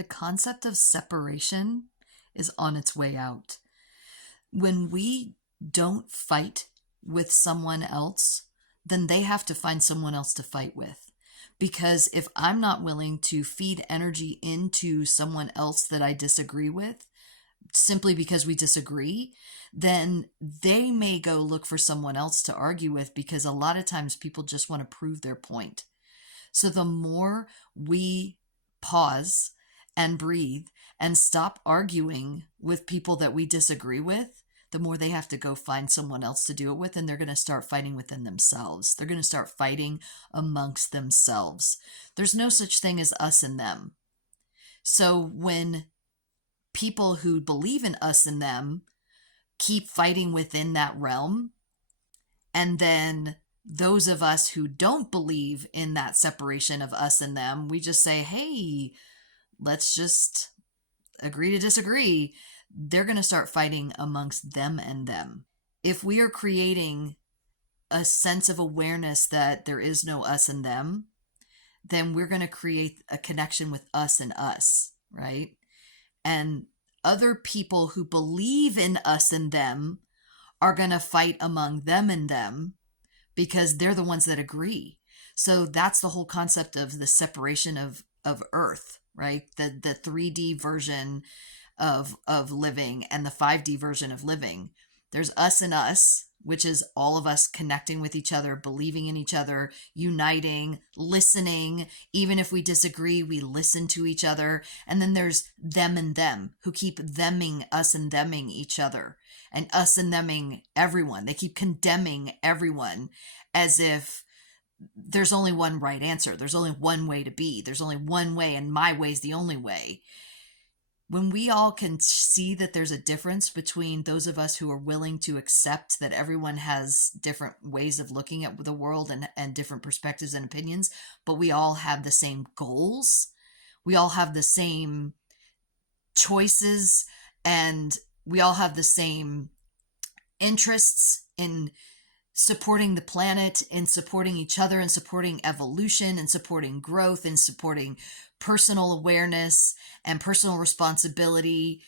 the concept of separation is on its way out. When we don't fight with someone else, then they have to find someone else to fight with. Because if I'm not willing to feed energy into someone else that I disagree with, simply because we disagree, then they may go look for someone else to argue with, because a lot of times people just want to prove their point. So the more we pause and breathe and stop arguing with people that we disagree with, the more they have to go find someone else to do it with, and they're going to start fighting within themselves. They're going to start fighting amongst themselves. There's no such thing as us and them. So when people who believe in us and them keep fighting within that realm, and then those of us who don't believe in that separation of us and them, we just say, hey, let's just agree to disagree. They're going to start fighting amongst them and them. If we are creating a sense of awareness that there is no us and them, then we're going to create a connection with us and us, right? And other people who believe in us and them are going to fight among them and them, because they're the ones that agree. So that's the whole concept of the separation of Earth, right? The 3D version of living and the 5D version of living. There's us and us, which is all of us connecting with each other, believing in each other, uniting, listening. Even if we disagree, we listen to each other. And then there's them and them, who keep theming us and theming each other, and us and theming everyone. They keep condemning everyone as if there's only one right answer. There's only one way to be. There's only one way, and my way is the only way. When we all can see that there's a difference between those of us who are willing to accept that everyone has different ways of looking at the world and different perspectives and opinions, but we all have the same goals, we all have the same choices, and we all have the same interests in supporting the planet, in supporting each other, in supporting evolution, and supporting growth, and supporting personal awareness and personal responsibility.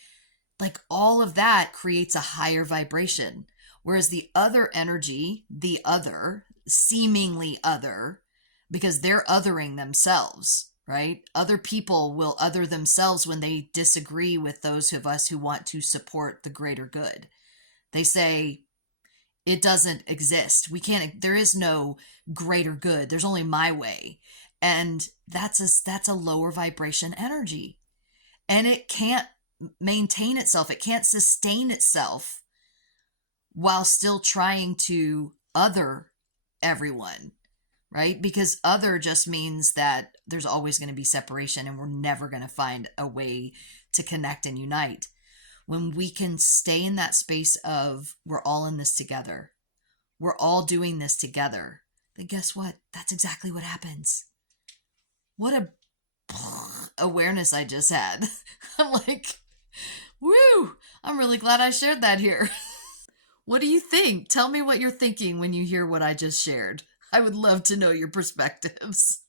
Like, all of that creates a higher vibration. Whereas the other energy, the other, seemingly other, because they're othering themselves, right? Other people will other themselves when they disagree with those of us who want to support the greater good. They say, it doesn't exist. We can't, there is no greater good. There's only my way. And that's a lower vibration energy. And it can't maintain itself. It can't sustain itself while still trying to other everyone, right? Because other just means that there's always going to be separation, and we're never going to find a way to connect and unite. When we can stay in that space of, we're all in this together, we're all doing this together, then guess what? That's exactly what happens. What a awareness I just had. I'm like, woo, I'm really glad I shared that here. What do you think? Tell me what you're thinking when you hear what I just shared. I would love to know your perspectives.